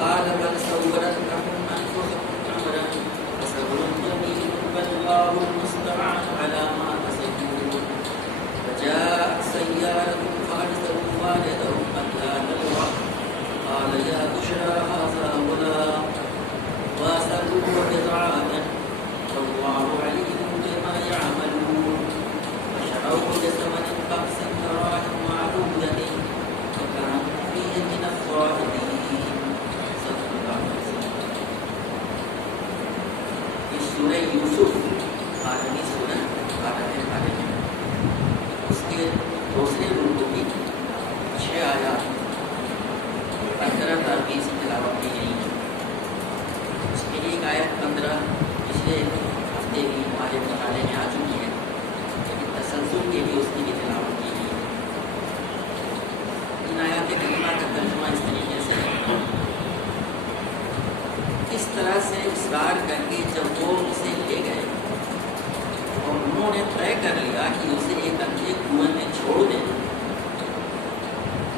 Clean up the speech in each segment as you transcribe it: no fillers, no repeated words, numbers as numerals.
قال بل سولت لكم أنفسكم أمرا فصبر جميل والله المستعان على ما تصفون فجاءت سيارة فأرسلوا والدهم ألا نلوح قال يا بشرى هذا غلام وأسروه بضاعة والله عليم بما يعملون فشروه بثمن بخس دراهم معدودة وكانوا فيه من الصادقين. سورہ یوسف عالمی سورہ عالم بارے میں اس کے دوسرے رکوع کی 6 آیات 15 تا 20 تلاوت کی گئی ہیں. اس میں ایک آیت 15 پچھلے ہفتے بھی ہمارے مطالعے میں آ چکی ہے، لیکن تسلسل کے لیے اس کی بھی تلاوت کی گئی ہے. ان آیات کریمہ کا ترجمہ اس طریقے سے ہے، اس طرح سے اصرار کر کے جب وہ اسے لے گئے اور انہوں نے طے کر لیا کہ اسے ایک اندھے کنویں میں چھوڑ دیں،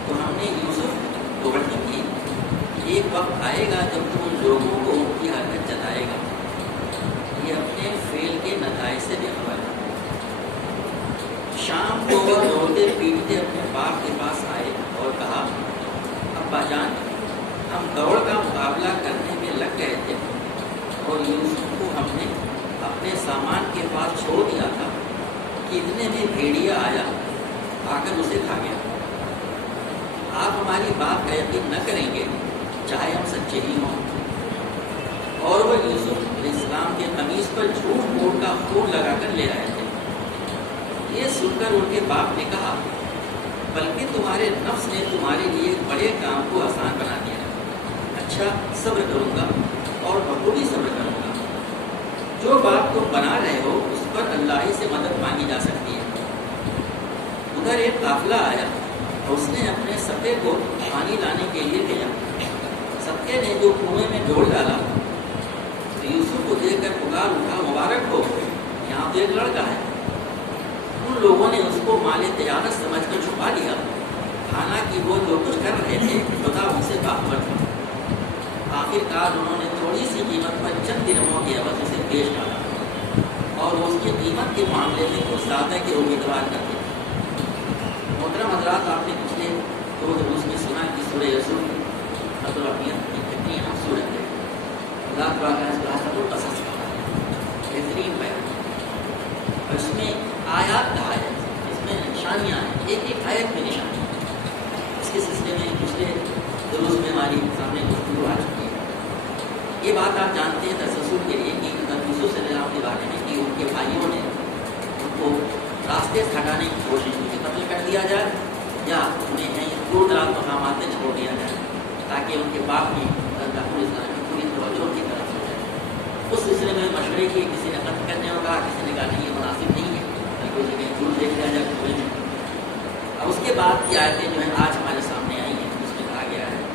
تو ہم نے یوسف کو وعدہ کی کہ ایک وقت آئے گا جب تو ان لوگوں کو ان کی حرکت جتائے گا. یہ اپنے فعل کے نتائج سے بے خبر ہے. شام کو وہ دوڑتے پیٹتے اپنے باپ کے پاس آئے اور کہا ابا جان ہم دوڑ کا مقابلہ کرنے میں لگ گئے تھے اور یوسف کو ہم نے اپنے سامان کے پاس چھوڑ دیا تھا کہ اتنے میں بھیڑیا آیا، آ کر اسے کھا گیا. آپ ہماری بات کا یقین نہ کریں گے چاہے ہم سچے ہی ہوں. اور وہ یوسف علیہ السلام کے قمیص پر جھوٹ موٹ کا خون لگا کر لے آئے تھے. یہ سن کر ان کے باپ نے کہا بلکہ تمہارے نفس نے تمہارے لیے بڑے کام کو آسان بنا دیا. اچھا صبر کروں گا اور بخوبی صبر کروں گا. جو بات تم بنا رہے ہو اس پر اللہ ہی سے مدد مانگی جا سکتی ہے. ادھر ایک قافلہ آیا اور اس نے اپنے سکے کو پانی لانے کے لیے بھیجا. سکے نے جو کنویں میں ڈول ڈالا تو یوسف کو دیکھ کر پکار اٹھا مبارک ہو، یہاں تو ایک لڑکا ہے. ان لوگوں نے اس کو مال تجارت سمجھ کر چھپا لیا، حالانکہ وہ جو کچھ کر رہے تھے خدا ان سے باخبر تھا. آخر کار انہوں نے تھوڑی سی قیمت پر چند درہموں کی عوض اسے بیچ ڈالا اور اس کی قیمت کے معاملے میں کچھ زیادہ کے امیدوار کرتے تھے. محترم حضرات، آپ نے پچھلے 2 دروس میں سنا کہ سورہ یوسف حضرت کی کتنی اہم صورت ہے. اللہ تعالیٰ اس کا حسب القصص بہترین بیان اور اس میں آیات کہا ہے، اس میں نشانیاں ہیں، ایک ایک آیت میں نشانی. اس کے سلسلے میں پچھلے دروس میں ہماری سامنے گفتگو آ چکی ہے. یہ بات آپ جانتے ہیں تسلسل کے لیے کہ حضرت یوسف صلی اللہ علیہ وسلم نے کہ ان کے بھائیوں نے ان کو راستے سے ہٹانے کی کوشش کی کہ قتل کر دیا جائے یا انہیں کہیں دور دراز مقامات سے چھوڑ دیا جائے تاکہ ان کے باپ کی اسلام کی پوری توجہ ان کی طرف ہو جائے. اس سلسلے میں مشورے کیے، کسی نے قتل کرنے کو کہا، کسی نے کہا نہیں یہ مناسب نہیں ہے بلکہ اسے کہیں دور دیکھ لیا جائے کنویں میں. اب اس کے بعد کی آیتیں جو ہیں آج ہمارے سامنے آئی ہیں. اس میں کہا گیا ہے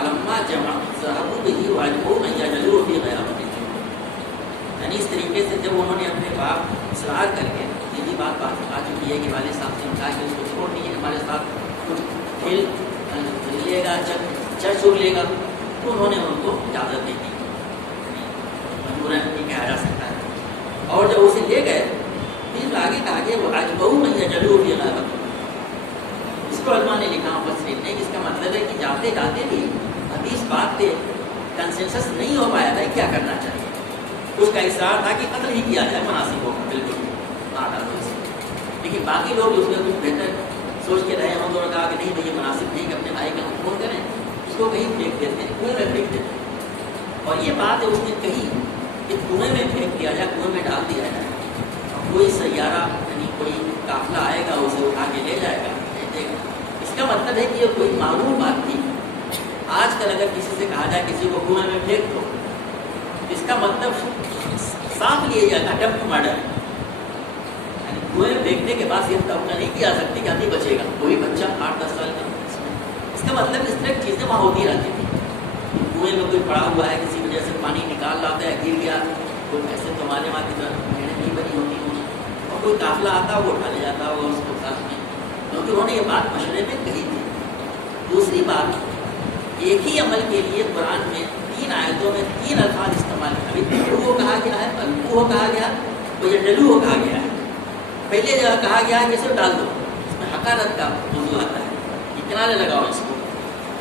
علما جمع ذهبوا به وعجبوا من يجلوا في غيابة الجنود. یعنی اس طریقے سے جب انہوں نے اپنے باپ اصرار کر کے یہ بھی بات آ چکی ہے کہ والد صاحب سے کہا کہ اس کو چھوڑ دیجیے، ہمارے ساتھ کچھ کھیل لے گا، چرچ لے گا، تو انہوں نے ان کو اجازت دے دی. مجبوراً یہ کہا جا سکتا ہے. اور جب اسے لے گئے پھر آگے کہا کہ وہ عجبوا من يجلوا في غيابة. اس کو علماء نے لکھا مفسرین نے، اس کا مطلب ہے کہ جاتے جاتے بھی حدیث بات پہ کنسنسس نہیں ہو پایا تھا کیا کرنا چاہیے. اس کا اصرار تھا کہ قتل ہی کیا جائے، مناسب ہوگا بالکل لیکن باقی لوگ اس میں کچھ بہتر سوچ کے رہے. ہم دونوں کہا کہ نہیں یہ مناسب نہیں کہ اپنے بھائی کا ہم فون کریں، اس کو کہیں پھینک دیتے ہیں، کنویں میں پھینک دیتے ہیں. اور یہ بات ہے اس نے کہی کہ کنویں میں پھینک دیا جائے، کنویں میں ڈال دیا جائے. کوئی سیارہ یعنی کوئی قافلہ آئے گا اسے اٹھا کے لے جائے گا. اس کا مطلب ہے کہ یہ کوئی معلوم بات تھی. آج کل اگر کسی سے کہا جائے کسی کو کنویں میں پھینک دو، اس کا مطلب صاف لیا جاتا ڈب ٹو مرڈر. یعنی کنویں میں پھینکنے کے بعد یہ توقع نہیں کیا سکتی کہ آدمی بچے گا. کوئی بچہ 8-10 سال کا اس کا مطلب اس طرح کی چیزیں وہاں ہوتی رہتی تھی. کنویں میں کوئی پڑا ہوا ہے، کسی وجہ سے پانی نکال لاتا ہے، گر گیا، کوئی ایسے تو ہمارے وہاں کی طرح بھیڑیں نہیں بنی ہوتی ہوں، اور کوئی قافلہ آتا وہ اٹھا لے جاتا ہوگا اس کو ساتھ میں. کیونکہ انہوں نے یہ بات مشورے میں کہی تھی. دوسری بات ایک ہی عمل کے لیے قرآن میں 3 آیتوں میں 3 الفاظ استعمال ہیں. ابھی تلو کہا گیا ہے, القو کہا گیا, اور یہ ڈلو کہا گیا ہے. پہلے جگہ کہا گیا ہے کہ اسے ڈال دو, اس میں حقارت کا موضوع آتا ہے کہ کنارے لگاؤ اس کو.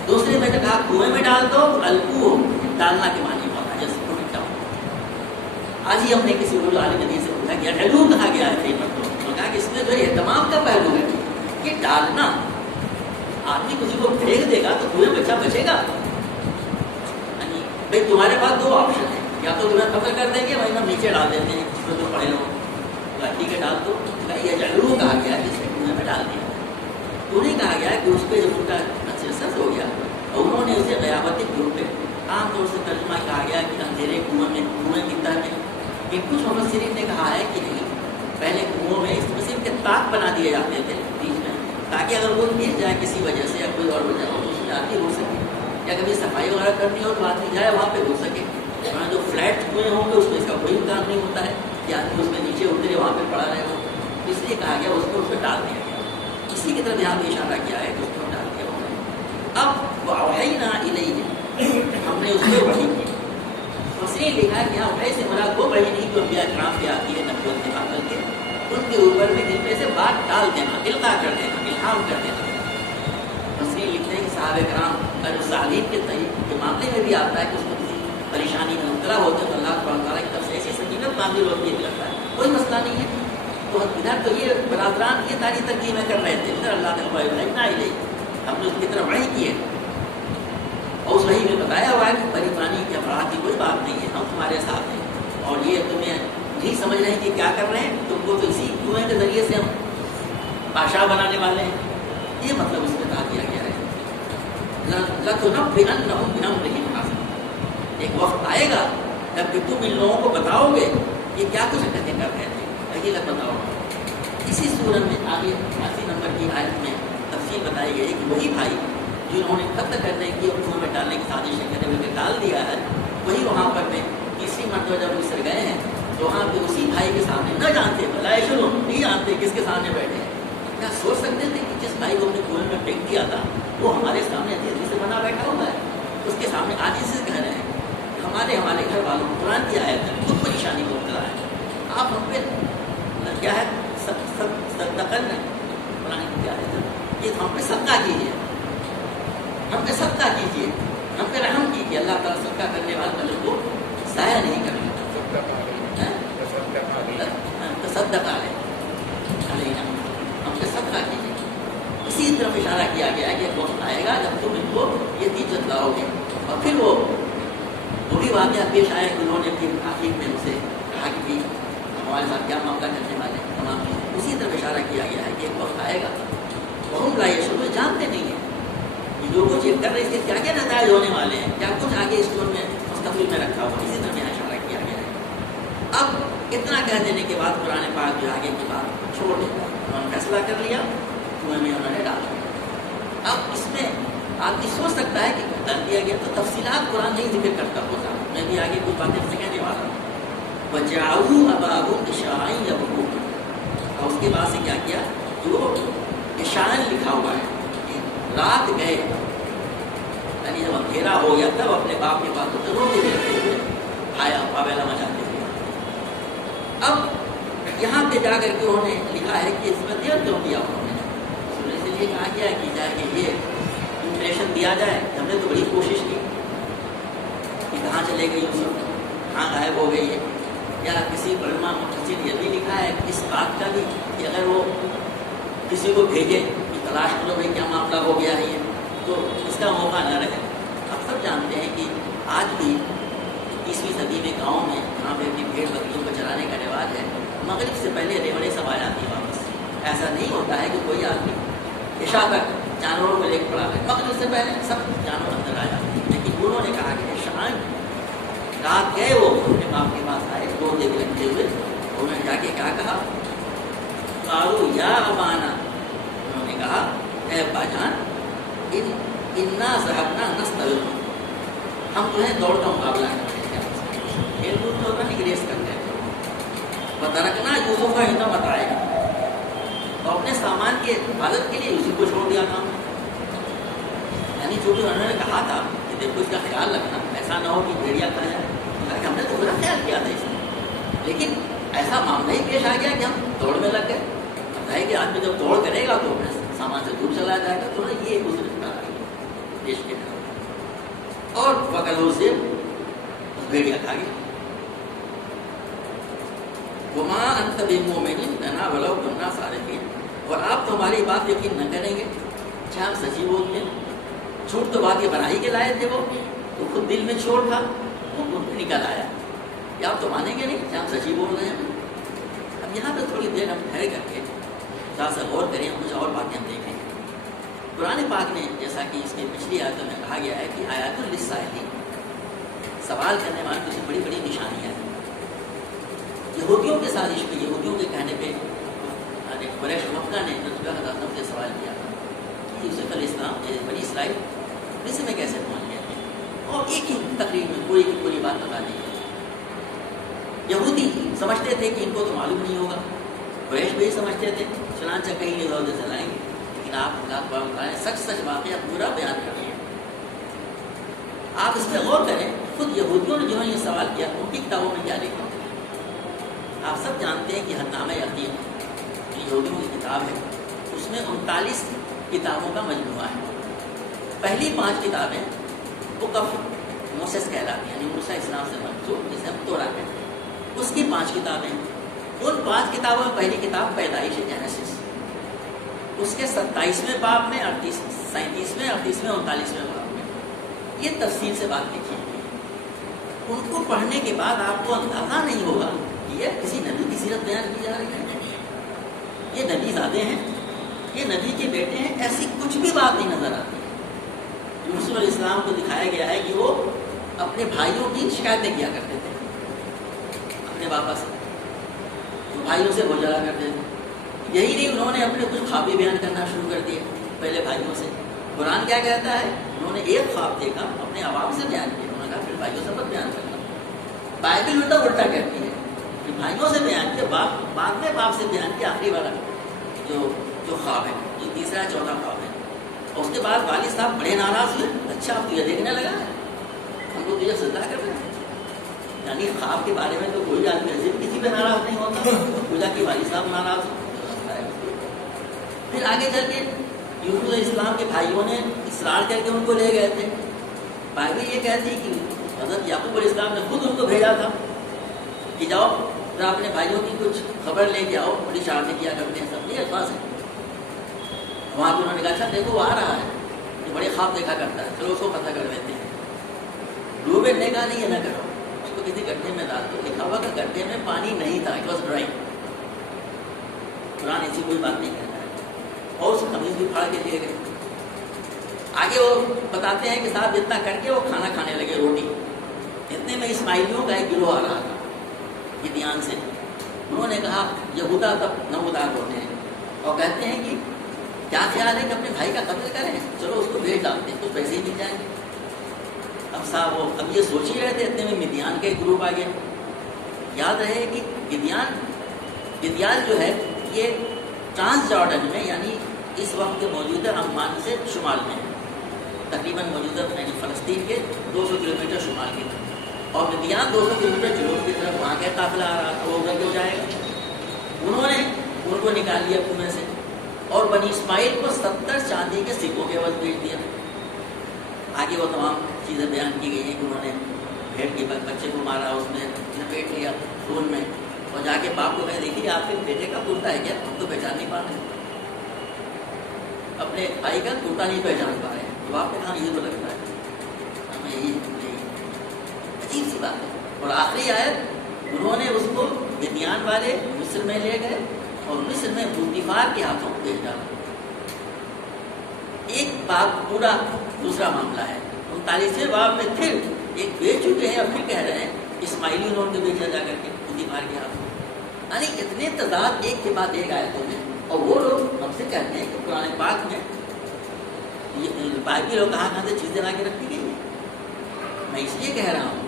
دوسرے میں کہا کنویں میں ڈال دو, القو ڈالنا کے معنی ہوتا ہے جیسے ٹوٹتا ہو. آج ہی ہم نے کسی اردو عالم حدیث سے پوچھا کہ ڈلو کہا گیا ہے کئی مرتبہ, تو کہا کہ اس میں جو اہتمام کا پہلو ہے کہ ڈالنا. آدمی کسی کو پھینک دے گا تو تمہیں بچہ بچے گا. یعنی بھائی تمہارے پاس 2 آپشن ہیں, یا تو تمہیں قتل کر دیں گے, وہیں ہم نیچے ڈال دیتے ہیں جس میں تم پڑے رہو. ٹھیک ہے ڈال دو. یہ جلو کہا گیا ہے جس نے کنویں میں ڈال دیا. تو نہیں کہا گیا ہے کہ اس پہ جب ان کا سکسیس ہو گیا اور انہوں نے اسے غیابتی گروپ پہ عام طور سے ترجمہ کہا گیا کہ اندھیرے کنویں میں, کنویں کی طرح میں. کہ کچھ مفسرین نے کہا ہے کہ نہیں, پہلے کنووں میں اس قسم کے تاک بنا دیے جاتے تھے بیچ میں, تاکہ اگر وہ گر جائے کسی وجہ سے یا کوئی اور وجہ ہو تو اس میں آدمی ہو سکے, یا کبھی صفائی وغیرہ کرنی ہو تو آدمی جائے وہاں پہ ہو سکے. جو فلیٹ کنویں ہوں گے اس میں اس کا کوئی امکان نہیں ہوتا ہے کہ آدمی اس میں نیچے اترے وہاں پہ پڑا رہے ہو. اس لیے کہا گیا اس کو اس میں ڈال دیا گیا. اسی کی طرف یہاں پہ اشارہ کیا ہے کہ اس کو ڈال دیا ہوا ہے. اب وَأَوْحَيْنَا إِلَيْهِ, ہم نے اس کو وحی کی. اس نے لکھا ہے کہ یہاں وحی سے مراد وہ وحی نہیں جو انبیاء کرام پہ آتی ہے نبوت کے بعد, بلکہ ان کے اوپر میں دل میں سے بات ڈال دینا, القاء کر دینا, الہام کر دینا. اس نے لکھتے ہیں کہ صحابہ کرام اور صالحین کے معاملے میں بھی آتا ہے کہ اس کو کسی پریشانی میں مبتلا ہوتے ہیں تو اللہ تعالیٰ کی طرف سے ایسی سکینت نازل ہوتی ہے, لگتا ہے کوئی مسئلہ نہیں ہے. تو ادھر تو یہ برادران یہ ساری ترکیبیں کر رہے تھے, ادھر اللہ تعالیٰ ہم نے اس کی طرف وحی کی ہے. اور اس وحی میں بتایا ہوا ہے کہ پریشانی کے افراد کی کوئی بات نہیں ہے, ہم تمہارے ساتھ ہیں. اور یہ تمہیں نہیں سمجھ رہے ہیں کہ کیا کر رہے ہیں, تم کو تو اسی کنویں کے ذریعے سے ہم بادشاہ بنانے والے ہیں. یہ مطلب اس میں کہا دیا گیا ہے. لَتُنَبِّئَنَّهُم بِأَمْرِهِمْ حَاصِلٍ, ایک وقت آئے گا جب کہ تم ان لوگوں کو بتاؤ گے یہ کیا کچھ حرکتیں کر رہے تھے, حقیقت بتاؤ. اسی صورت میں آگے 80 نمبر کی آیت میں تفصیل بتائی گئی کہ وہی بھائی جنہوں نے قتل کرنے کی اور کنویں میں ڈالنے کی سازشیں کرنے والے ڈال دیا ہے, وہی وہاں پر میں تیسری مرتبہ جب مصر گئے ہیں تو وہاں پہ اسی بھائی کے سامنے نہ جانتے, بلائے شروع نہیں جانتے کس کے سامنے بیٹھے ہیں. کیا سوچ سکتے تھے کہ جس بھائی کو اپنے کنویں میں پھینک دیا تھا وہ ہمارے سامنے عزیزی سے بنا بیٹھا ہوا ہے, اس کے سامنے عاجزی سے کہہ رہے ہیں ہمارے گھر والوں کو قرآن کی آیت ہے, خود پریشانی کو مبتلا ہے, آپ ہم پہ کیا ہے صدقن قرآن کی آیت ہے, یہ ہم پہ صدقہ کیجیے, ہم پہ صدقہ کیجیے, ہم پہ رحم کیجیے. اللہ تعالیٰ صدقہ کرنے والے ملک کو ضائع نہیں کرنا. تصدق علینا, ہم پہ صدقہ کیجیے. اسی طرف اشارہ کیا گیا ہے کہ ایک وقت آئے گا جب تم ان کو یہ چیز جتلاؤ گے. اور پھر وہ وہی واقعہ پیش آئے کہ انہوں نے پھر آخر میں ان سے کہا کہ ہمارے ساتھ کیا معاملہ کرنے والے ہیں تمام. اسی طرف اشارہ کیا گیا ہے کہ ایک وقت آئے گا وہ لائے شروع جانتے نہیں ہیں کہ جو کچھ کر رہے اس کے کیا کیا نتائج ہونے والے ہیں, کیا کچھ آگے اسٹور میں مستقبل میں رکھا ہوا. اسی طرح یہاں اشارہ کیا گیا ہے. اب اتنا کہہ دینے کے بعد قرآن پاک جو آگے کی بات چھوڑ دیتا ہے. انہوں نے فیصلہ کر لیا, کنویں میں انہوں نے ڈال دیا. اب اس میں آدمی سوچ سکتا ہے کہ ڈال دیا گیا تو تفصیلات قرآن نہیں ذکر کرتا ہوتا. میں بھی آگے کچھ باتیں سے کہنے والا ہوں. وَجَعَلُوا أَبَاهُمْ عِشَاءً يَبْكُونَ, اور اس کے بعد سے کیا کیا, جو عشاءً لکھا ہوا ہے رات گئے, یعنی جب اندھیرا ہو گیا تب اپنے باپ کے پاس تو روتے رہتے ہوئے آیا پاویلا مچاتے ہوئے. اب یہاں پہ جا کر کے انہوں نے لکھا ہے کہ اس میں دیر کیوں دیا انہوں نے, اس لیے کہا گیا ہے کہ جائے کہ یہ امپریشن دیا جائے. ہم نے تو بڑی کوشش کی کہ کہاں چلے گئی یوسف, کہاں غائب ہو گئی ہے. یا کسی علماء مفسرین نے یہ بھی لکھا ہے اس بات کا بھی کہ اگر وہ کسی کو بھیجے کہ تلاش کرو بھائی کیا معاملہ ہو گیا ہے یہ, تو اس کا موقع نہ رہے. اب سب جانتے ہیں کہ آج بھی 20ویں صدی میں گاؤں میں جہاں پہ اپنی بھیڑ بکریوں کو چلانے کا رواج ہے, مغرب سے پہلے ریوڑے سب آ جاتی ہیں واپس. ایسا نہیں ہوتا ہے کہ کوئی آدمی عشاء تک جانوروں کو لے کے پڑا رہے, مغرب سے پہلے سب جانور اندر آ جاتے ہیں. لیکن انہوں نے کہا کہ عشاء رات گئے, وہ اپنے باپ کے پاس آئے روتے ہوئے لگتے ہوئے. انہوں نے جا کے کیا کہا, قالوا یا ابانا, انہوں نے کہا اے ابا جان, انا ذهبنا نستبق, ہم تمہیں دوڑ کا مقابلہ کرتے ہیں, کھیل کود میں ہوتا نہیں, ریس کرتے ہیں. وترکنا یوسف عند متاعنا, تو اپنے سامان کی حفاظت کے لیے یوسف کو چھوڑ دیا تھا. یعنی جو بھی انہوں نے کہا تھا کہ دیکھو اس کا خیال رکھنا، ایسا نہ ہو کہ بھیڑیا کھا جائے، ہم نے تو پورا خیال کیا تھا اس میں، لیکن ایسا معاملہ ہی پیش آ گیا کہ ہم دوڑ میں لگ گئے. پتہ ہے کہ آدمی جب دوڑ کرے گا تو اپنے سامان سے دور چلا جائے گا، تو یہ ایک دوسرے کا دیش کے اور وکلوں سے بھیڑیا کھا گیا. وما انت بمؤمن لنا ولو كنا صادقین، اور آپ تو ہماری بات یقین نہ کریں گے چاہے ہم سچی بولتے ہیں. جھوٹ تو بات یہ بنا ہی کے لائے تھے، وہ تو خود دل میں چھوڑ تھا وہ نکل آیا، کہ آپ تو مانیں گے نہیں چاہے ہم سچی بول رہے ہیں. اب یہاں پہ تھوڑی دیر ہم ٹھہر کر کے ذرا سا غور کریں، کچھ اور باتیں ہم دیکھیں. قرآن پاک نے جیسا کہ اس کی پچھلی آیتوں میں کہا گیا ہے کہ آیات للسائلین، سوال کرنے والوں کی بڑی بڑی نشانیاں ہیں. یہودیوں کے سازش پہ، یہودیوں کے کہنے پہ قریش مکہ نے رسول اللہ صلی اللہ علیہ وسلم سے سوال کیا کہ یوسف علیہ السلام بنی اسرائیل مصر میں کیسے پہنچ گئے تھے، اور ایک ہی تقریر میں پوری کی پوری بات بتا دی ہے. یہودی سمجھتے تھے کہ ان کو تو معلوم نہیں ہوگا، قریش بھی سمجھتے تھے چنانچہ کہیں نہیں ادھر ادھر چلائیں گے، لیکن آپ سچ سچ واقعہ پورا بیان کر رہے ہیں. آپ اس پہ غور کریں، خود یہودیوں نے جنہوں نے یہ سوال کیا ان کی کتابوں میں کیا لکھا. آپ سب جانتے ہیں کہ حدنامہ یقین یہودیوں کی کتاب ہے، اس میں 39 کتابوں کا مجموعہ ہے. پہلی 5 کتابیں بک آف موسیس کہلاتی ہیں، یعنی موسیٰ اسلام سے منسوب، جسے ہم تورا کہتے ہیں. اس کی 5 کتابیں، ان 5 کتابوں میں پہلی کتاب پیدائش جینیسس، اس کے 27ویں باب میں 37ویں 39ویں باب میں یہ تفصیل سے بات لکھی ہے. ان کو پڑھنے کے بعد آپ کو اندازہ نہیں ہوگا کہ یہ کسی نبی کی سیرت بیان کی جا رہی ہے. یہ نبی زادے ہیں، یہ نبی کے بیٹے ہیں، ایسی کچھ بھی بات نہیں نظر آتی. یوسف علیہ السلام کو دکھایا گیا ہے کہ وہ اپنے بھائیوں کی شکایتیں کیا کرتے تھے اپنے باپا سے، وہ بھائیوں سے بوجھلا کرتے تھے. یہی نہیں، انہوں نے اپنے کچھ خوابیں بیان کرنا شروع کر دیے پہلے بھائیوں سے. قرآن کیا کہتا ہے؟ انہوں نے ایک خواب دیکھا اپنے عوام سے بیان کیا، انہوں نے کہا پھر بھائیوں سے مت بیان کرنا. بائبل الٹا کہتی ہے کہ بھائیوں سے بیان کیا، بعد میں باپ سے بیان کیا آخری والا جو خواب ہے، جو تیسرا 14 خواب ہے. اور اس کے بعد والد صاحب بڑے ناراض ہوئے، اچھا اب تجھے دیکھنے لگا ہے، ہم لوگ تجھے سجدہ کر رہے ہیں. یعنی خواب کے بارے میں تو کوئی آدمی ایسے بھی کسی پہ ناراض نہیں ہوتا، خدا کے والد صاحب ناراض ہو. پھر آگے چل کے یوسف علیہ السلام کے بھائیوں نے اصرار کر کے ان کو لے گئے تھے. بائبل یہ کہتی کہ حضرت یعقوب علیہ السلام نے خود ان کو بھیجا تھا کہ جاؤ ذرا اپنے بھائیوں کی کچھ خبر لے کے آؤ، بڑی شرارتیں کیا کرتے ہیں، سب یہ الفاظ ہیں. وہاں پہ انہوں نے کہا اچھا دیکھو وہ آ رہا ہے، یہ بڑے خواب دیکھا کرتا ہے، چلو اس کو پتہ کر لیتے ہیں. روبن نے کہا نہیں یہ نہ کرو، اس کو کسی گڈھے میں ڈال دو. لکھا ہوا کہ گڈھے میں پانی نہیں تھا، اٹ واز ڈرائی. قرآن ایسی کوئی بات نہیں کرتا ہے. اور اس قمیض بھی پھاڑ کے لے گئے. آگے وہ بتاتے ہیں کہ صاحب اتنا کر کے وہ کھانا کھانے لگے، روٹی. اتنے میں اسماعیلیوں کا ایک گروہ آ رہا تھا گدیان سے. انہوں نے کہا یہودا تب نمودار ہوتے ہیں اور کہتے ہیں کہ کیا خیال ہے کہ اپنے بھائی کا قتل کریں، چلو اس کو بھیج ڈالتے ہیں، کچھ پیسے ہی مل جائیں گے. اب صاحب وہ اب یہ سوچ ہی رہے تھے، اتنے میں مدیان کا ایک گروپ آ گیا. یاد رہے کہ گدیان جو ہے یہ ٹرانس جارڈن میں، یعنی اس وقت کے موجودہ عمان سے شمال میں ہے، تقریباً موجودہ یعنی فلسطین کے 200 کلومیٹر شمال کی طرف، اور مدیان 200 کلومیٹر جنوب کی طرف. وہاں کا قافلہ آ رہا تھا، وہ ادھر کیوں جائے گا. انہوں نے ان کو نکال لیا کنویں سے اور بنی اسماعیل کو 70 چاندی کے سکوں کے عوض بھیج دیا. آگے وہ تمام چیزیں بیان کی گئی ہیں کہ انہوں نے بھیڑ کے بچے کو مارا، اس میں لپیٹ لیا خون میں، اور جا کے باپ کو کہا دیکھیے آپ کے بیٹے کا کرتا ہے کیا، ہم تو پہچان نہیں پا رہے، اپنے بھائی کا کرتا نہیں پہچان پا رہے ہیں. تو باپ نے کہا یہ تو لگتا ہے ہمیں یہی عجیب سی بات ہے. اور آخری آیت انہوں نے اس کو مدیان والے مصر میں لے گئے اور مصر میں پوتیفار کے ہاتھوں بھیج ڈالا. ایک باب پورا دوسرا معاملہ ہے. 39ویں باب میں پھر ایک بھیج چکے ہیں اور پھر کہہ رہے ہیں اسماعیلی انہوں نے بھیجا جا کر کے پوتیفار کے ہاتھوں. یعنی اتنے تضاد ایک کے بعد ایک آیتوں میں. اور وہ لوگ ہم سے کہتے ہیں کہ قرآن پاک میں بائبل اور کہاں سے چیزیں لا کے رکھی گئی ہیں. میں اس لیے کہہ رہا ہوں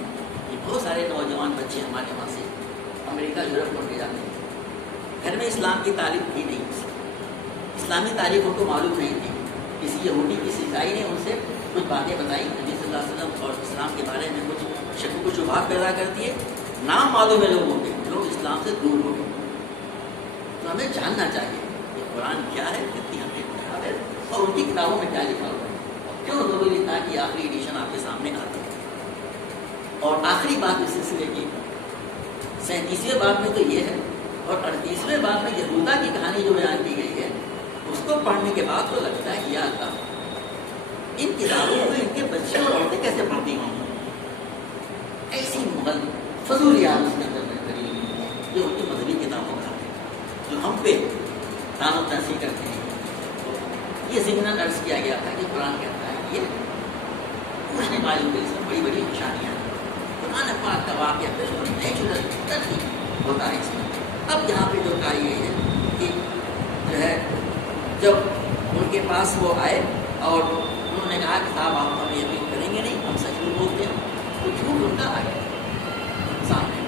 کہ بہت سارے نوجوان بچے ہمارے وہاں سے امریکہ یورپ پڑھ کے جاتے ہیں، گھر میں اسلام کی تعلیم تھی نہیں، اسلامی تعلیم ان کو معلوم نہیں تھی. کسی یہودی کسی عیسائی نے ان سے کچھ باتیں بتائی نبی صلی اللہ علیہ وسلم اور اسلام کے بارے میں کچھ شک و شبہات پیدا کرتی ہے، نام معلوم ہے لوگوں کے، لوگ اسلام سے دور ہو گئے. تو ہمیں جاننا چاہیے کہ قرآن کیا ہے، کتنی ہمیں کتاب ہے اور ان کی کتابوں میں کیا لکھا ہوا ہے، کیوں ضروری تھا کہ آخری ایڈیشن آپ کے سامنے آتی ہے. اور آخری بات اس سلسلے کی 37ویں باب میں تو یہ ہے، اور 38ویں باب میں یہودا کی کہانی جو بیان کی گئی ہے اس کو پڑھنے کے بعد تو لگتا ہے کہ یا اللہ ان کتابوں کو ان کے بچے اور عورتیں کیسے پڑھتی ہوں، ایسی مغل فضولیات اس کے اندر میں کری ہوئی ہیں جو ان کی مذہبی کتابوں کا ہے، جو ہم پہ تان و تنصیح کرتے ہیں. یہ ضمن عرض کیا گیا تھا کہ قرآن کہتا ہے یہ پوچھنے والوں کے لیے بڑی بڑی نشانیاں ہیں. قرآن پاک کا واقعہ بالکل نیچرل ترتیب ہوتا ہے اس میں. اب یہاں پہ جو کہا یہ ہے کہ جو ہے جب ان کے پاس وہ آئے اور انہوں نے کہا کہ صاحب آپ ہمیں یقین کریں گے نہیں، ہم سچ میں بولتے ہیں، تو جھوٹ ان کا آ گیا سامنے.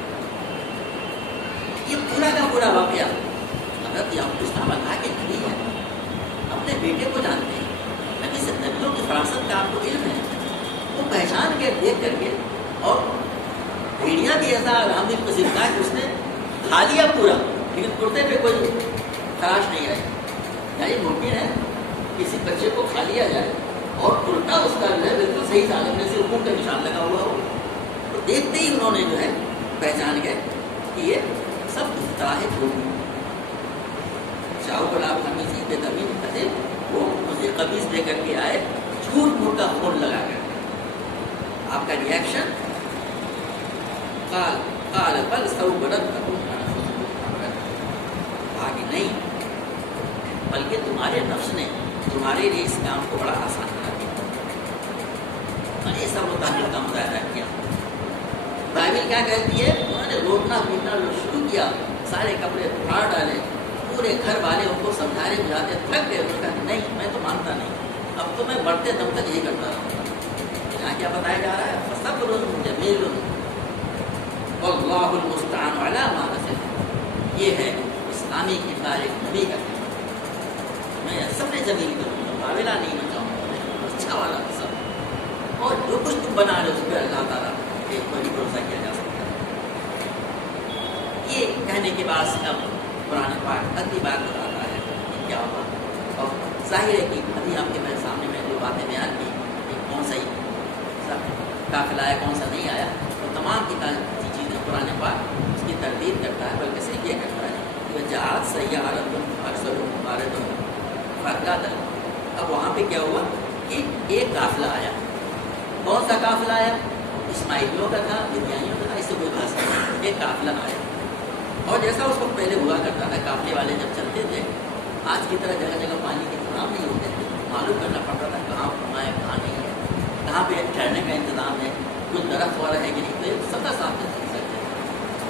یہ پورا کا پورا واقعہ حضرت یعقوب اسلام اللہ کے نبی ہے، اپنے بیٹے کو جانتے ہیں، نبی سے نبیوں کی فراست کا آپ کو علم ہے. وہ پہچان کے دیکھ کر کے اور بھیڑیا بھی ایسا الحمد پذیر تھا کہ اس نے کھا لیا پورا، لیکن کرتے پہ کوئی خراش نہیں آئی. کیا یہ ممکن ہے کسی بچے کو کھا لیا جائے اور الٹا اس کا جو ہے بالکل صحیح تعلق میں سے حکم کا نشان لگا ہوا ہو؟ تو دیکھتے ہی انہوں نے جو ہے پہچان گئے کہ یہ سب طرح ہے جھوٹ. شاہو گلاب قمیص بے دمین قدیم وہ مجھے قمیص دے کر کے آئے جھوٹ موٹ کا خون لگا کر. آپ کا ریئیکشن قال بل سولت لكم آگے نہیں، بلکہ تمہارے نفس نے تمہارے لیے اس کام کو بڑا آسان بنا دیا. یہ سب مطالعہ کا مظاہرہ کیا. بائبل کیا کہتی ہے؟ انہوں نے روکنا پیٹنا جو شروع کیا، سارے کپڑے پھاڑ ڈالے، پورے گھر والے ان کو سمجھانے بجھاتے تھک گئے. انہوں نے کہا نہیں میں تو مانتا نہیں، اب تو میں مرتے دم تک یہی کرتا رہا. یہاں کیا بتایا جا رہا ہے؟ صبر جمیل واللہ المستعان علی ما تصفون. یہ ہے اسلامی کردار ایک نبی کا. میں صبر جمیل کروں گا، باولا نہیں بن جاؤں گا، اچھا والا سب. اور جو کچھ تم بنا رہے اس پہ اللہ تعالیٰ ایک پر بھروسہ کیا جا سکتا ہے. یہ کہنے کے بعد اب قرآن پاک اگلی بات بتاتا ہے کہ کیا ہوا. اور ظاہر ہے کہ ابھی آپ کے میرے سامنے میں جو باتیں بیان کی کہ کون سا قافلہ آیا کون سا نہیں آیا، تو تمام کی چیزیں قرآن پاک اس کی تردید کرتا ہے، بلکہ صرف یہ کرتا ہے کہ جہاد سیارت اکثر عمارت فرقات. اب وہاں پہ کیا ہوا کہ ایک قافلہ آیا. کون سا قافلہ آیا؟ اسماعیلیوں کا تھا، بدیانیوں کا تھا، اس سے کوئی بحث نہیں. ایک قافلہ آیا اور جیسا اس وقت پہلے ہوا کرتا تھا، قافلے والے جب چلتے تھے آج کی طرح جگہ جگہ پانی کے انتظام نہیں ہوتے تھے، معلوم کرنا پڑتا تھا کہاں ہے کہاں نہیں ہے، کہاں پہ ٹھہرنے کا انتظام ہے، کچھ درخت والا ہے کہ نہیں. تو یہ سطح صاف نہیں کر سکتے.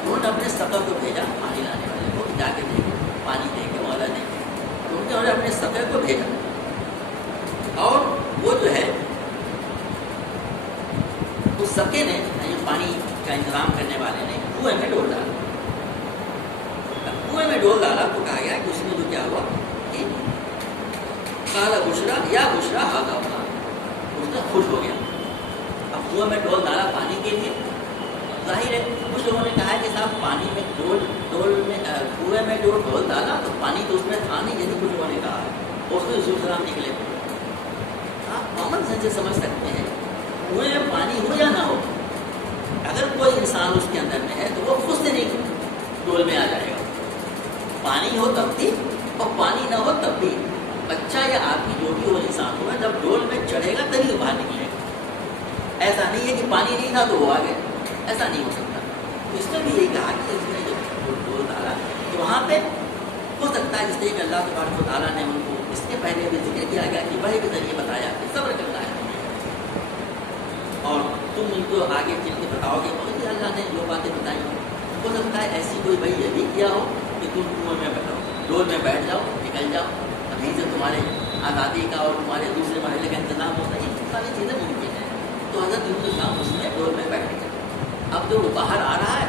انہوں نے اپنے سطح کو بھیجا پانی لانے والے کو، جا کے دے کے پانی دے کے مولا دے کے انہوں نے اپنے سطح کو بھیجا. اور وہ جو ہے اس سکے نے پانی کا انتظام کرنے والے نے کنویں میں ڈول ڈالا. کنویں میں ڈول ڈالا تو کہا گیا کہ اس میں جو کیا ہوا کہ کالا بشرا یا بشرا آگا ہوگا، اس نے خوش ہو گیا. اب کنویں میں ڈول ڈالا پانی کے لیے. ظاہر ہے کچھ لوگوں نے کہا ہے کہ صاحب پانی میں ڈول میں کنویں میں ڈول ڈالا تو پانی تو اس میں تھا نہیں، جیسے کچھ لوگوں نے کہا ہے. اس میں رسول سلام نکلے. آپ کامن سینس سے سمجھ سکتے ہیں کنویں میں پانی ہو یا نہ ہو، اگر کوئی انسان اس کے اندر میں ہے تو وہ خود سے نہیں ڈول میں آ جائے گا. پانی ہو تب بھی اور پانی نہ ہو تب بھی، بچہ یا آدمی جو بھی وہ انسان ہوگا جب ڈول میں چڑھے گا تبھی وہ باہر نکلے گا. ایسا نہیں ہے کہ پانی نہیں تھا تو وہ آ گئے، ایسا نہیں ہو سکتا. اس نے بھی یہی کہا کہ اس نے جب ڈول ڈالا تو وہاں پہ ہو سکتا ہے جس طریقے اللہ تبارک و تعالیٰ نے ان کو اس کے پہلے بھی ذکر کیا گیا کہ وحی کے ذریعے بتایا کہ صبر کرنا ہے اور تم ان کو آگے چل کے بتاؤ گے. اور اللہ نے جو باتیں بتائی ہو سکتا ہے ایسی کوئی وحی یہ بھی کیا ہو کہ تم کنویں میں بیٹھو، ڈول میں بیٹھ جاؤ، نکل جاؤ، ابھی سے تمہارے آزادی کا اور تمہارے دوسرے مرحلے کا انتظام ہوتا ہے. یہ ساری چیزیں ممکن ہیں. تو حضرت یوسف السلام اس میں ڈول میں بیٹھ گئے. اب جو وہ باہر آ رہا ہے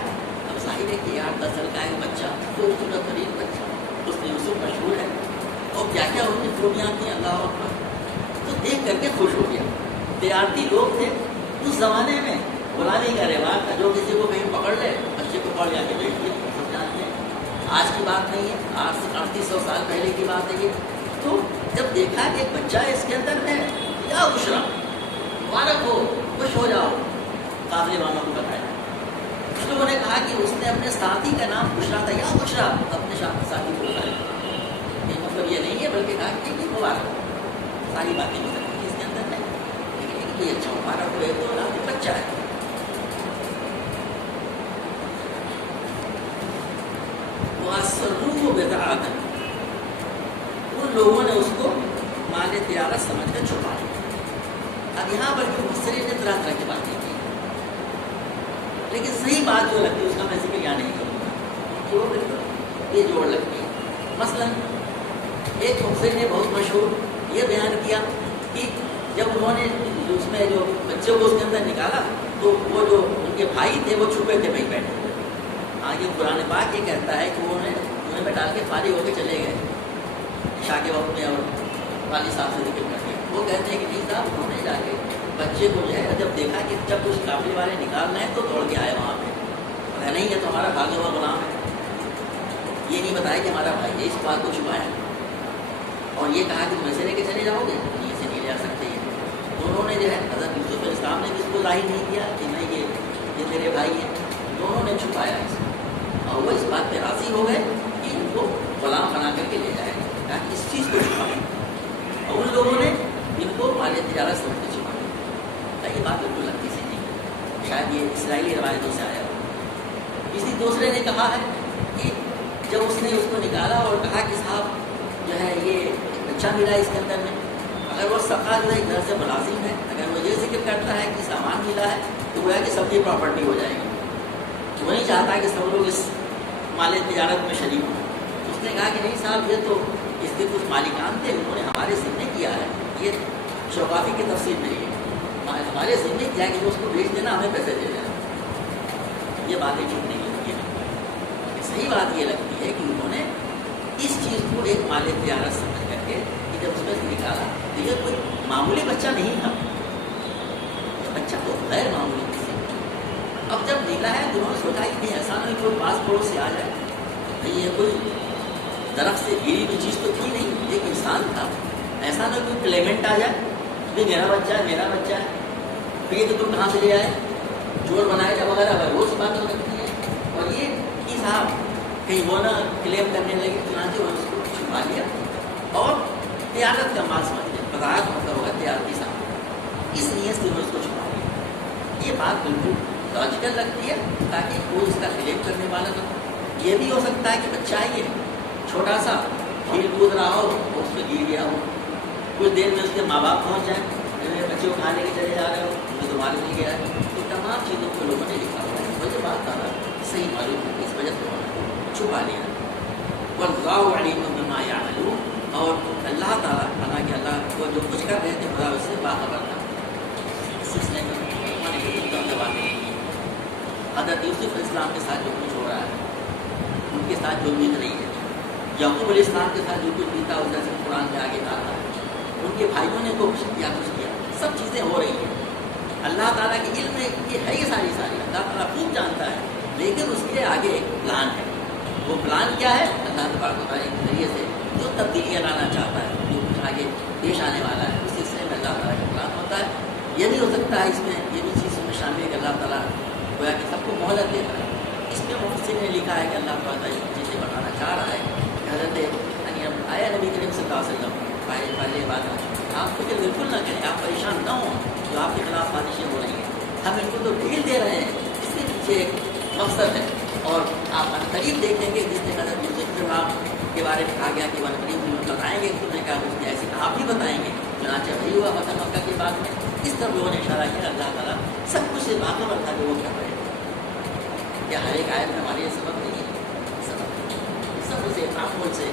اب ظاہر ہے کہ 8-10 سال کا ایک بچہ، خوبصورت ترین بچہ، اس میں یوسف مشہور ہے اور کیا کیا ان کی خوبیاں تھیں اللہ اکبر. تو دیکھ کر کے خوش ہو گیا. تجارتی لوگ تھے اس زمانے میں، غلامی کا رواج تھا، جو کسی کو کہیں پکڑ لے بچے کو پکڑ جا کے بیٹھ دیا، سب جانتے ہیں۔ آج کی بات نہیں ہے، آج سے 3800 سال پہلے کی بات ہے یہ۔ تو جب دیکھا کہ ایک بچہ اس کے اندر ہے، یا بشرا مبارک ہو، خوش ہو جاؤ، قافلے والوں کو بتایا۔ کچھ لوگوں نے کہا کہ اس نے اپنے ساتھی کا نام بشرا تھا، یا بشرا اپنے ساتھی کو بتایا۔ یہ مطلب یہ نہیں ہے، بلکہ کہا کہ یہ مبارک ہو، ساری باتیں ہو سکتی ہیں اس کے اندر ہے، لیکن کوئی اچھا مبارک ہو، ایک تو نام بچہ ہے۔ وَأَسَرُّوهُ بِضَاعَةً، ان لوگوں نے اس کو مال تجارت سمجھ کر چھپا لیا۔ اب یہاں پر مفسرین نے طرح طرح کی باتیں کی، لیکن صحیح بات جو لگتی ہے اس کا میں ذکر یہاں نہیں کروں گا، وہ بالکل یہ جوڑ لگتی ہے۔ مثلاً ایک مفسر نے بہت مشہور یہ بیان کیا کہ جب انہوں نے اس میں جو بچے کو اس کے اندر نکالا تو وہ جو ان کے بھائی تھے وہ چھپے تھے وہیں بیٹھے۔ آگے قرآن پاک یہ کہتا ہے کہ انہیں بیٹھا کے فارغ ہو کے چلے گئے عشاء کے وقت میں، اور والد صاحب سے ذکر کر کے وہ کہتے ہیں کہ نہیں صاحب انہوں نے جا کے بچے کو جو ہے جب دیکھا کہ جب کچھ قافلے والے نکال رہے ہیں تو دوڑ کے آئے وہاں پہ، پتا نہیں ہے تو ہمارا بھاگا ہوا غلام ہے، یہ نہیں بتایا کہ ہمارا بھائی ہے، اس بات کو چھپایا اور یہ کہا کہ تم ایسے لے کے چلے جاؤ گے، یہ سے نہیں لے آ سکتے ہیں۔ دونوں نے جو ہے حضرت یوسف علیہ السلام نے بھی اس کو ظاہر نہیں کیا کہ میں یہ میرے بھائی ہیں، دونوں نے چھپایا اس کو، اور وہ اس بات پہ راضی ہو گئے کہ ان کو غلام بنا کر کے لے جائے تاکہ اس چیز کو چھپائیں، اور ان لوگوں نے ان کو مال تجارت سمجھ کے چھپایا۔ یہ بات بالکل لگتی سی نہیں ہے، شاید یہ اسرائیلی روایتوں سے آیا ہو۔ کسی دوسرے نے کہا ہے کہ جب اس نے اس کو نکالا اور کہا کہ صاحب جو ہے یہ اچھا ملا اس کے اندر میں، اگر وہ سقا جو ہے ادھر سے ملازم ہے، اگر وہ یہ ذکر کرتا ہے کہ سامان ملا ہے تو وہ ہے کہ سب کی پراپرٹی ہو جائے گی، وہ نہیں چاہتا کہ سب لوگ اس مال تجارت میں شریک ہوں۔ اس نے کہا کہ نہیں صاحب یہ تو اس کے کچھ مالکان تھے، انہوں نے ہمارے ذمے کیا ہے، یہ شوقافی کی تفصیل نہیں ہے، ہمارے ذمے کیا کہ وہ اس کو بیچ دینا، ہمیں پیسے دے دینا۔ یہ باتیں ٹھیک نہیں لگتی ہیں۔ صحیح بات یہ لگتی ہے کہ انہوں نے اس چیز کو ایک مال تجارت سمجھ کر کے کہ جب اس میں سے نکالا تو یہ کوئی معمولی بچہ نہیں تھا، بچہ تو غیر معمولی کسی۔ اب جب نکلا ہے تو انہوں نے سوچا کہ ایسا نہیں کوئی پاس پڑوس سے آ جائے، نہیں یہ کوئی درخت سے گری ہوئی چیز تو تھی نہیں، ایک انسان تھا، ایسا نہ کوئی کلیمنٹ آ جائے بھی میرا بچہ ہے میرا بچہ ہے، پھر یہ کہ تم کہاں سے لے آئے، چور بنائے جا وغیرہ وہ سی باتیں رکھتی ہیں، اور یہ کہ صاحب کہیں وہ نہ کلیم کرنے لگے، چنانچہ وہ اس کو چھپا لیا اور تجارت کا مال سمجھ لیا، بظاہر مطلب ہوگا تجارتی سامان، اس نیت سے وہ اس کو چھپا لیا۔ یہ بات بالکل لاجیکل لگتی ہے تاکہ کوئی اس کا کلیم کرنے والا نہ ہو۔ یہ بھی ہو سکتا ہے کہ بچہ ہی ہے چھوٹا سا کھیل کود رہا ہو اور اس میں گر گیا ہو، کچھ دیر میں اس کے ماں باپ پہنچ جائیں، میرے بچے کو کھانے کے چلے جا رہے ہو، مجھے تمہارے مل گیا ہے، تو تمام چیزوں کو لوگوں نے لکھا ہوا ہے، مجھے بات کرنا صحیح معلوم ہے، اس وجہ سے چھپا لیا۔ واللہ علیم بما یعملون، اور اللہ تعالیٰ حالانکہ اللہ وہ جو کچھ کر رہے تھے خدا اس سے باخبر تھا۔ اس سلسلے میں حضرت یوسف علیہ السلام کے ساتھ جو کچھ ہو رہا ہے، ان کے ساتھ جو بیت رہی ہے، یعقوب علیہ السلام کے ساتھ جو کچھ بیتا اس سے قرآن میں آگے آتا ہے، ان کے بھائیوں نے کچھ کیا سب چیزیں ہو رہی ہیں۔ اللہ تعالیٰ کے علم میں یہ ہے یہ ساری اللہ تعالیٰ خوب جانتا ہے، لیکن اس کے آگے ایک پلان ہے۔ وہ پلان کیا ہے؟ اللہ تبارک و تعالیٰ کے ذریعے سے جو تبدیلیاں لانا چاہتا ہے، جو کچھ آگے پیش آنے والا ہے، اس سلسلے میں اللہ تعالیٰ کا پلان ہوتا ہے۔ یہ بھی ہو سکتا ہے اس میں یہ بھی چیز میں شامل ہے کہ اللہ تعالیٰ گویا کہ سب کو مہلت دے رہا ہے۔ اس میں مفسر نے لکھا ہے کہ اللہ تعالیٰ چیزیں بتانا چاہ رہا ہے کہ حضرت آیا نبی کریم صلی اللہ علیہ وسلم پہلے بات آپ فکر بالکل نہ کریں، آپ پریشان نہ ہوں جو آپ کے خلاف سازشیں ہو رہی ہیں، ہم ان کو تو ڈھیل دے رہے ہیں، اس کے پیچھے ایک مقصد ہے، اور آپ قریب دیکھیں گے جس نے حضرت یوسف کے بارے میں کہا گیا کہ وہ قریب بتائیں گے، تم نے کہا اس نے ایسے آپ بھی بتائیں گے، چنانچہ وہی ہوا فتح مکہ کے بعد میں۔ اس طرح لوگوں نے اشارہ کیا اللہ تعالیٰ سب کچھ سے باخبر تھا جو وہ کر رہے ہیں۔ کیا ہر ایک آیت میں ہمارے یہ سبب نہیں ہے؟ سب سے تعامل سے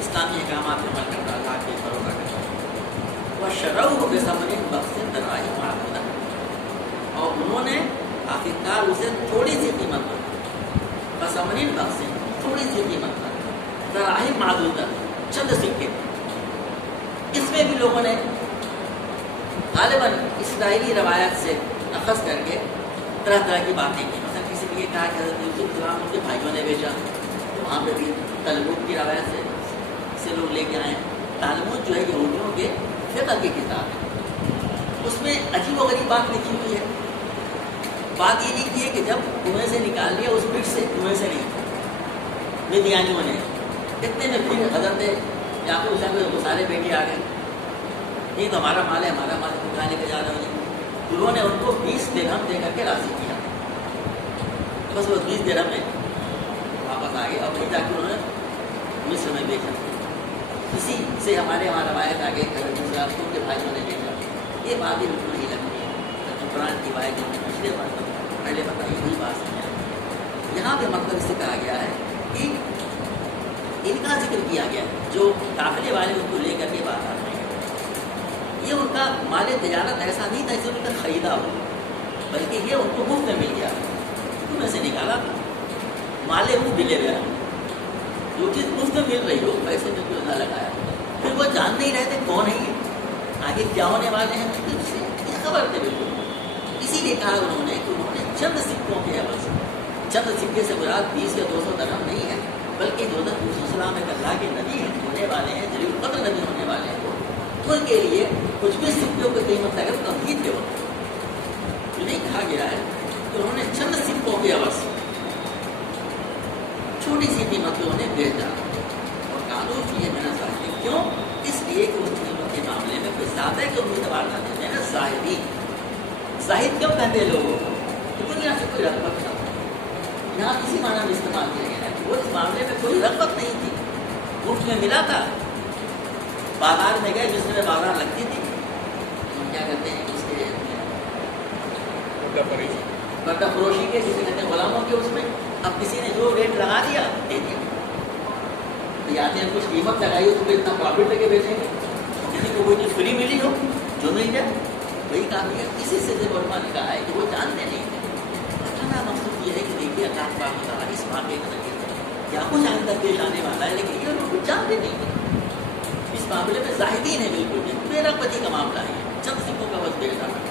اسلامی احکامات میں عمل کرتا اللہ کے فروغ کرتا ہے۔ وَشَرَوْهُ بِثَمَنٍ بَخْسٍ دَرَاهِمَ مَعْدُودَةٍ، اور انہوں نے آخرکار اسے تھوڑی سی قیمت پر، بثمن بخس، تھوڑی سی قیمت پر، دراہم معدودہ، چند سکے۔ اس میں بھی لوگوں نے غالباً اسرائیلی روایت سے اخذ کر کے طرح طرح کی باتیں کی. مثلا کسی نے یہ کہا کہ حضرت یوسف السلام ان کے بھائیوں نے بیچا، تو وہاں پہ بھی تلمود کی روایت سے لوگ لے کے آئے. تلمود جو ہے یہودیوں کے فقہ کی کتاب ہے، اس میں عجیب و غریب بات لکھی ہوئی ہے. بات یہ لکھی ہے کہ جب کنویں سے نکال لیا اس پٹ سے، کنویں سے نہیں، مدیانیوں نے، اتنے میں پھر حضرت یعقوب صاحب وہ سارے بیٹے آ گئے، یہ تو ہمارا مال ہے، ہمارا مال اٹھا لے کے جا رہے ہیں. انہوں نے ان کو 20 درہم دے کر کے راضی کیا. بس وہ 20 درہم میں واپس آ گئے اور پھر جا کے انہوں نے مصر میں بیچا. اسی سے ہمارے وہاں روایت آ گئی کہ یعقوب کے بھائیوں نے بیچا. یہ بات بھی بالکل نہیں لگتی ہے. قرآن کی بات پچھلے پہلے بتائی ہوئی بات سمجھا. یہاں پہ مطلب اس سے کہا گیا ہے کہ ان کا ذکر کیا گیا جو قافلے والے ان کو لے کر کے بات آتے ہیں. یہ ان کا مال تجارت ایسا نہیں تھا اسے ان کا خریدا ہو، بلکہ یہ ان کو مفت میں مل گیا. میں سے نکالا مال مفت ملے گیا. جو چیز مفت میں مل رہی ہو پیسے میں کوئی نہ لگایا. پھر وہ جان نہیں رہے تھے کون ہے یہ، آگے کیا ہونے والے ہیں، یہ خبر تھے بالکل. اسی لیے کہا انہوں نے کہ انہوں نے چند سکوں کے عوض، چند سکے سے مراد 20 یا 200 درہم نہیں ہے، بلکہ جو حضرت یوسف السلام ایک اللہ کے نبی ہیں، ہونے والے ہیں، جلیل القدر نبی ہونے والے ہیں، تو ان کے لیے کچھ بھی سکوں کی قیمت اگر کم ہی تھے. وہ نہیں کہا گیا ہے کہ انہوں نے چند سکوں کے عوض چھوٹی سی قیمت پہ انہیں بیچا. اور قانون کی ہے میں نے سمجھتی کیوں، اس لیے کہ اس قیمت کے معاملے میں کوئی زیادہ کے امیدوار نہ دیتے ہیں. زاہدی زاہد کیوں کہتے ہیں لوگوں کو، دنیا سے کوئی رغبت نہ ہو. یہاں کسی معنی میں استعمال کیا گیا ہے کہ وہ اس معاملے میں کوئی رغبت نہیں تھی. مفت میں ملا تھا، بازار میں گئے جس میں بازار لگتی تھی، کیا کہتے ہیں اس کے بردہ فروشی کے، جسے کہتے ہیں غلاموں کے، اس میں اب کسی نے جو ریٹ لگا دیا دے دیا. آتے ہیں کچھ قیمت لگائی ہو تو پھر اتنا پروفٹ لے کے بیچیں گے. کسی کو کوئی چیز فری ملی ہو جو نہیں جائے وہی کافی ہے. اسی سے علماء نے کہا ہے کہ وہ جانتے نہیں تھے. اتنا مقصود یہ ہے کہ دیکھیے اللہ تبارک و تعالیٰ اس واقعے کا ذکر کیا کچھ آئندہ پیش آنے والا ہے، لیکن یہ لوگ جانتے نہیں تھے. اس معاملے میں زاہدین ہے بالکل بھی، بے رغبتی کا معاملہ ہے. چند سکوں کا وقت دیتا ہے.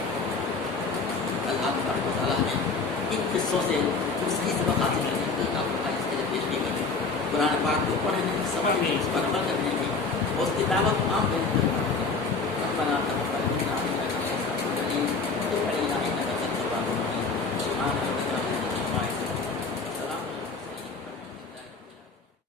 اللہ تبارک و تعالیٰ نے ان قصوں سے صحیح سبق حاصل کرنے کی اس کے لیے پیش بھی کی. قرآن پاک کو پڑھنے سمجھنے اس پر عمل کرنے کی، اس کی دعوت عام کرنے کی